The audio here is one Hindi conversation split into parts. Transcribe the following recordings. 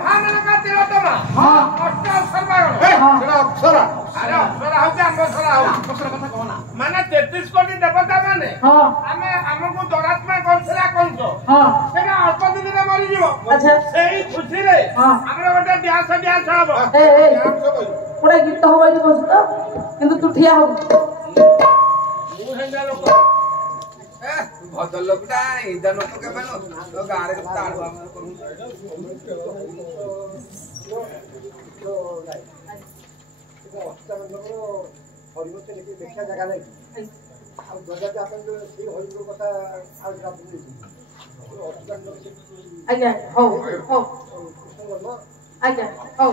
ब्रह्मांड का तिलोत्तमा हां अष्ट सर्वगण सेटा अप्सरा अरे अप्सरा होचे अप्सरा हो अप्सरा कथा कहना माने 33 कोटी देवता माने हां हमें हमको दौरात्मा करछला कोनसो हां सेटा अल्प दिन रे मरि जीवो अच्छा सेही खुशी रे हां हमरा गोटे ड्यास हबो ए पुरा गीत हो बाई कहू तो किंतु तू ठिया हो मु हेंगा लोक भदल लोकटा इंदा लोक के बनो तो गारे ताड़ करू हरिमते देखा जगह नहीं जगह अपन हरिमो कथा आज्ञा हो आज्ञा हो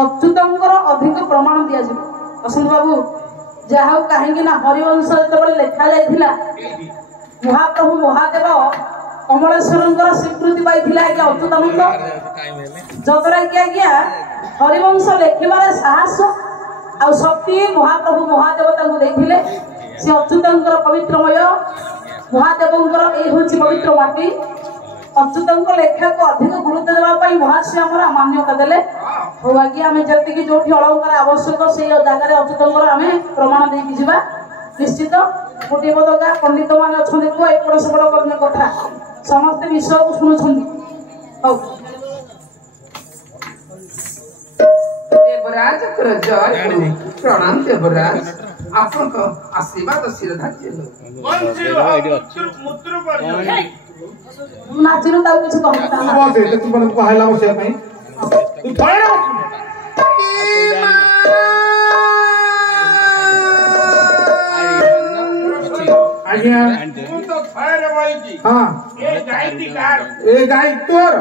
अच्युतंकर अधिक प्रमाण दिया जी बसंत बाबू जहा कहीं ना हरिवंश जो लिखा जाइला महाप्रभु महादेव कमलेश्वर स्वीकृति पाई अच्युतानंद जद्वारा कि आज्ञा हरिवंश लिखबार साहस आ शक्ति महाप्रभु महादेव देते से अच्युतंकर पवित्रमय महादेवंकर ये हूँ पवित्र माटी अच्युत लेखा को अधिक गुरुत्व देवाई महर्षि आम मान्यता देले हो आज्ञा आम जी जो अलंकार आवश्यक से जगह अच्युत आम प्रमाण देकी जा निश्चित गोटे पदका पंडित मान अच्छा देखो एपट सेपट करने कथा समस्ते विषय को शुणुंट देवराज प्रणाम देवराज आपन को आशीर्वाद शिरधार्य मुद्र पर नाचिनु ताऊ किछ कहता ना बस ए तू मन कहला बसे पई तू थोड़े ना आज्ञा तू तो खैर भाई जी हां ए गाय दी कार ए गाय तोर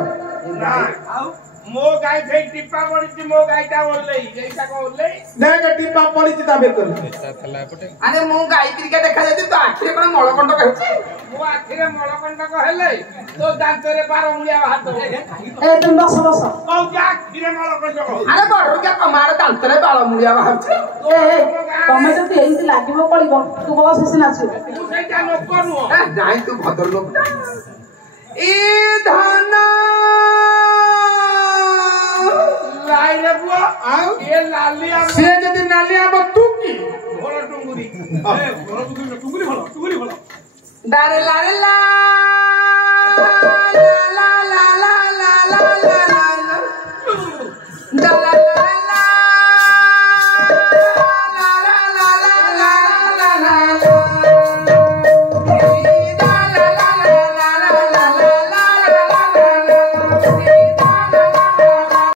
ना मो गाय थे टिप्पा पड़ी मो गायटा ओले जैसा को ओले देख टिप्पा पड़ी ता बेतर अरे मु गायत्री के देखा जाती तो आखिरे कोन मळकंड कहछि मो आखिरे मळकंडक हेले तो दांतरे 12 मुलिया हाथ ए तुम बस बस कौ जा आखिरे मळकंडक अरे बड़ो क्या कमार दांतरे 12 मुलिया बाहछि ए तमे जति एंती लागिबो पड़िबो तू बस से नाचु तू सेटा न करू जाई तू भदर लोक ए धना लाई रे बुआ आउ ये लालिया से जति नालिया अब तू की भोल टुंगुरी ए भोल टुंगुरी भोल डारे लारे ला